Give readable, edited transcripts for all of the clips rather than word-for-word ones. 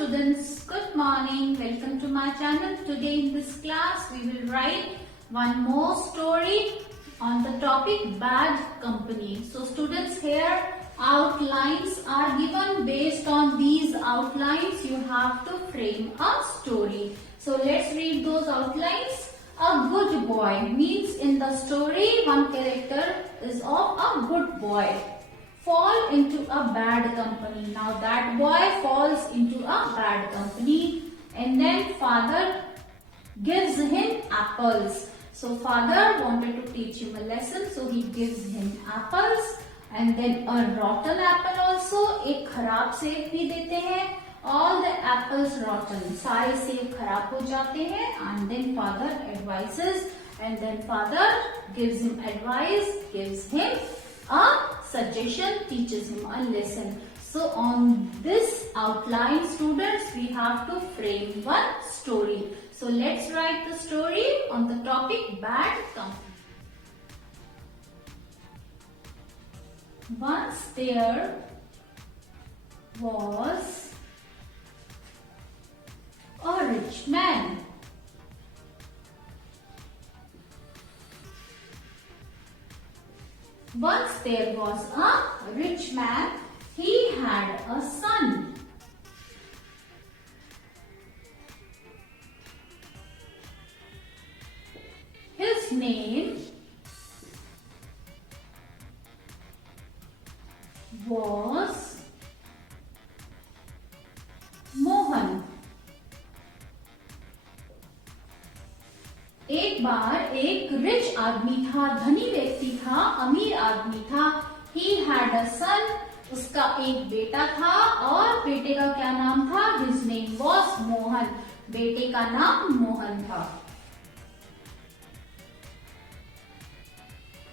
students, good morning. Welcome to my channel. Today in this class we will write one more story on the topic bad company. So students, here outlines are given. Based on these outlines you have to frame a story. So let's read those outlines. A good boy means in the story one character is of a good boy. Fall into a bad company. Now that boy falls into a bad company and then father gives him apples. So father wanted to teach him a lesson, so he gives him apples and then a rotten apple also. एक खराब सेब भी देते हैं. All the apples rotten. सारे सेब खराब हो जाते हैं and then father advises and then father gives him advice, gives him a suggestion, teaches him a lesson. So on this outline, students, we have to frame one story. So let's write the story on the topic bad company. Once there was a rich man. Once there was a rich man. He had a son. His name was Mohan. एक बार एक rich आदमी था, धनी व्यक्ति था, अमीर आदमी था. He had a son. उसका एक बेटा था और बेटे का क्या नाम था? His name was Mohan. बेटे का नाम मोहन था.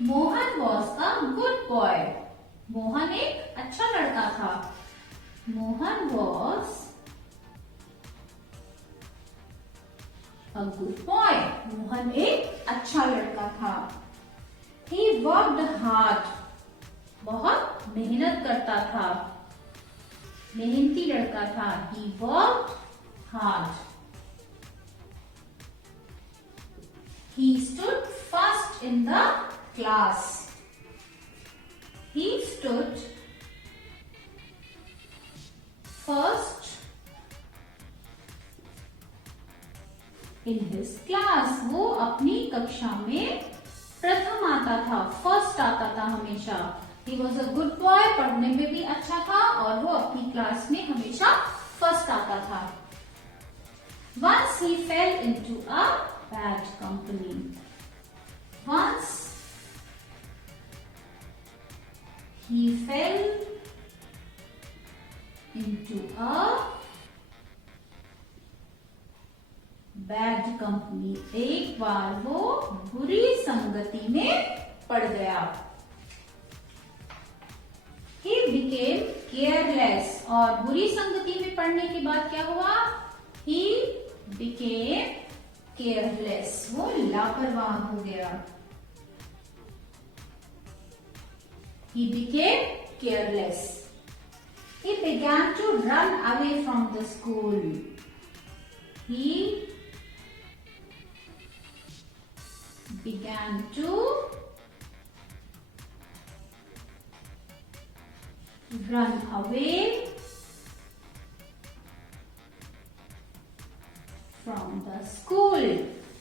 Mohan was a good boy. Mohan एक अच्छा लड़का था. Mohan was a good boy. Mohan एक अच्छा लड़का था. He worked hard. बहुत मेहनत करता था. मेहनती लड़का था. He worked hard. He stood first in the class. He stood first in his class. वो अपनी कक्षा में प्रथम आता था, फर्स्ट आता था हमेशा. He was a good boy. पढ़ने में भी अच्छा था और वो अपनी क्लास में हमेशा फर्स्ट आता था. Once he fell into a bad company. Once he fell into a bad company. एक बार वो बुरी संगति में पड़ गया. He became careless. और बुरी संगति में पड़ने के बाद क्या हुआ? He became careless. वो लापरवाह हो गया. He became careless. He began to run away from the school. He began to run away from the school.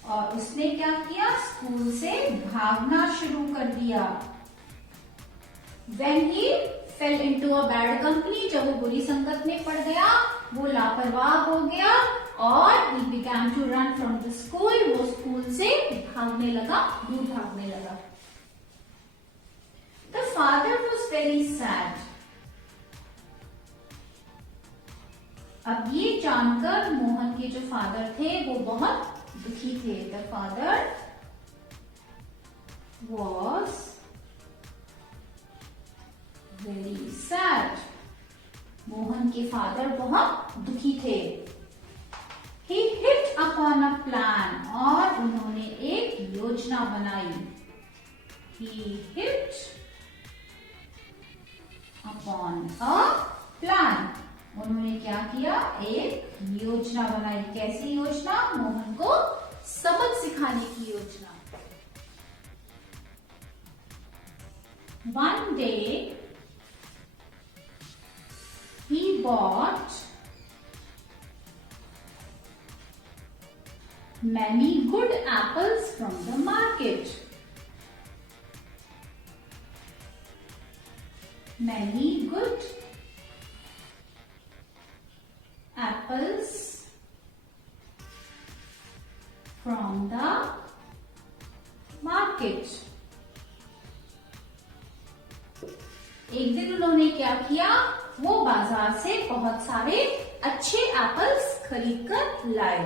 और उसने क्या किया? स्कूल से भागना शुरू कर दिया. When he fell into a bad company, जब वो बुरी संगत में पड़ गया, वो लापरवाह हो गया और he began to run from the school. वो स्कूल से भागने लगा, दूर भागने लगा. The father was very sad. अब ये जानकर मोहन के जो फादर थे वो बहुत दुखी थे. The father was very sad. Mohan के फादर बहुत दुखी थे. He hit upon a plan. और उन्होंने एक योजना बनाई. He hit upon a plan. उन्होंने क्या किया, एक योजना बनाई। कैसी योजना? मोहन को सबक सिखाने की योजना। One day he bought many good apples from the market. Many good apples from the market. एक दिन उन्होंने क्या किया, वो बाजार से बहुत सारे अच्छे एप्पल्स खरीद कर लाए।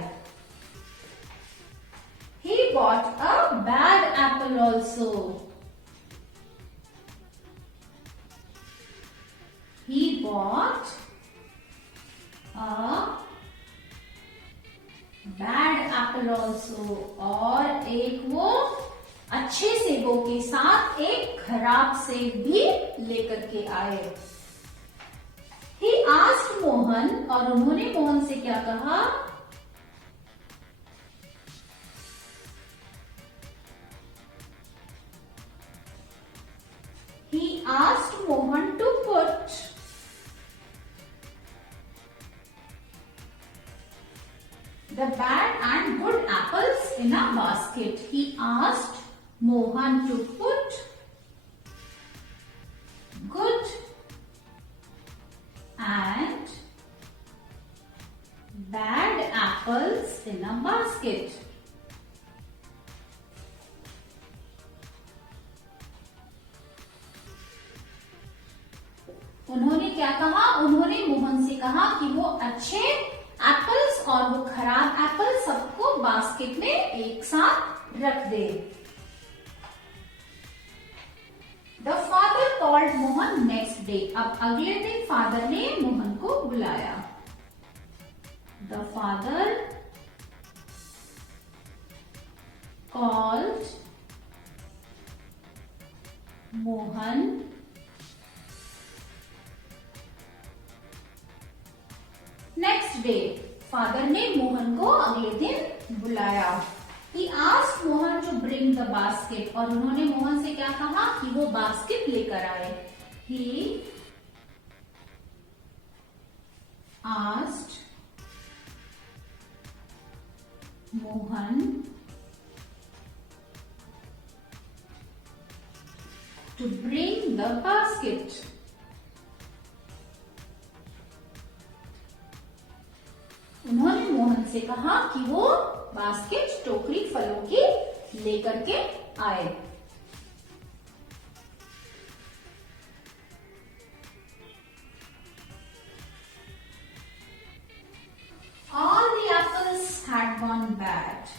He bought a bad apple also. He bought a bad apple also. और एक वो अच्छे सेबों के साथ एक खराब सेब भी लेकर के आए। He asked मोहन, और उन्होंने मोहन से क्या कहा, He asked Mohan to put the bad and good apples in a basket. He asked Mohan to put good and bad apples in a basket. उन्होंने क्या कहा, उन्होंने मोहन से कहा कि वो अच्छे एप्पल्स और वो खराब एप्पल सबको बास्केट में एक साथ रख दे। The father called Mohan next day. अब अगले दिन फादर ने मोहन को बुलाया। The father called Mohan next day. Father ने मोहन को अगले दिन बुलाया। He asked Mohan to bring the basket, और उन्होंने मोहन से क्या कहा कि वो बास्केट लेकर आए। He asked Mohan to bring the basket. उन्होंने मोहन से कहा कि वो बास्केट, टोकरी फलों की लेकर के आए। All the apples had gone bad.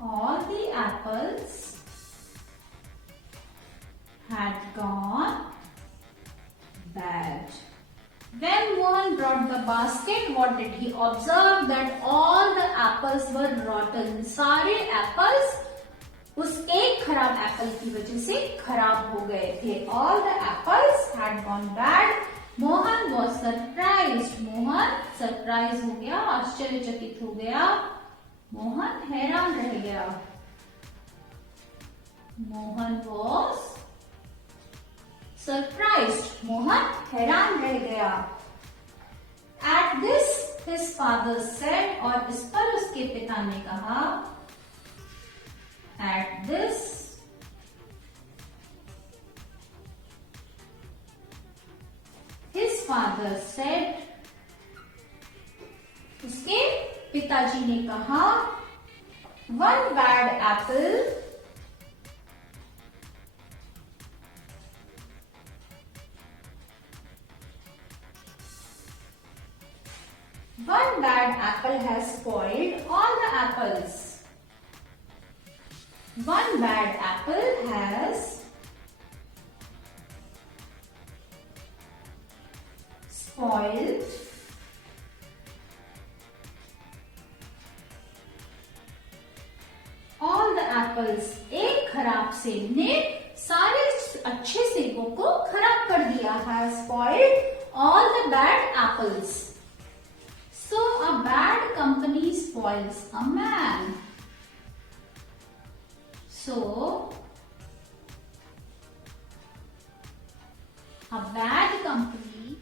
All the apples had gone bad. When Mohan brought the basket, what did he observe? That all the apples were rotten. सारे एप्पल्स उस एक खराब एप्पल की वजह से खराब हो गए थे। All the apples had gone bad. Mohan was surprised. Mohan surprise हो गया, आश्चर्यचकित हो गया। मोहन हैरान रह गया। Mohan was surprised. मोहन हैरान रह गया। At this his father said, और इस पर उसके पिता ने कहा, at this his father said, उसके पिताजी ने कहा, one bad apple has spoiled all the apples. One bad apple has spoiled all the apples. एक खराब सेब ने सारे अच्छे सेबों को खराब कर दिया, has spoiled all the bad apples. So a bad company spoils a man. So a bad company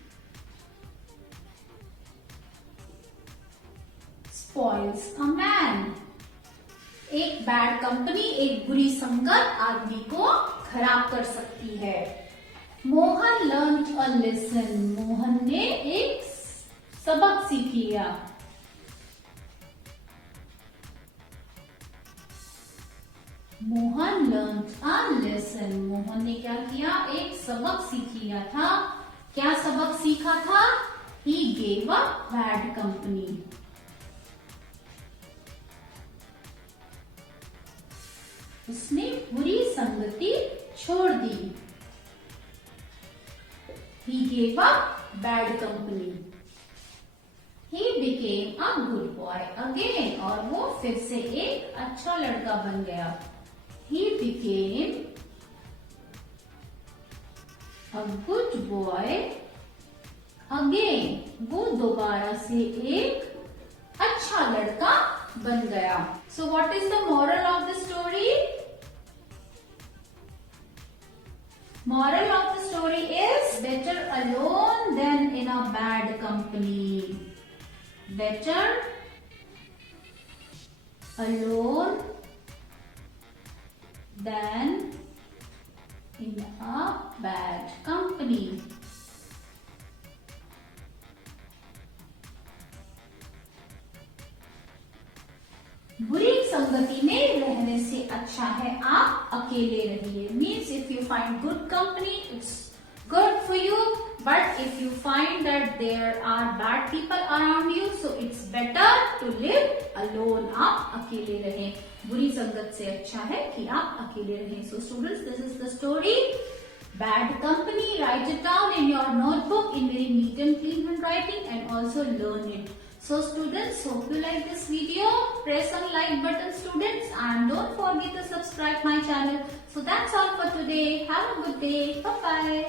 spoils a man. एक बैड कंपनी, एक बुरी संगत आदमी को खराब कर सकती है. Mohan learn a lesson. Mohan ने एक सबक सीख लिया. Mohan learn a lesson. Mohan ने क्या किया? एक सबक सीख लिया था. क्या सबक सीखा था? He gave up bad company. उसने बुरी संगति छोड़ दी. He gave up bad company. He became a good boy again. और वो फिर से एक अच्छा लड़का बन गया. He became a good boy again. वो दोबारा से एक अच्छा लड़का बन गया. So what is the moral of the story? Moral of the story is better alone than in a bad company. Better alone than in a bad company. बुरी संगति में रहने से अच्छा है आप अकेले रहिए. Means if you find good company, it's good for you. But if you find that there are bad people around you, so it's better to live alone. आप अकेले रहें. बुरी संगत से अच्छा है कि आप अकेले रहें. So students, this is the story. Bad company. Write it down in your notebook in very neat and clean handwriting and also learn it. So students, hope you like this video. Press on like button students and don't forget to subscribe my channel. So that's all for today. Have a good day. Bye bye.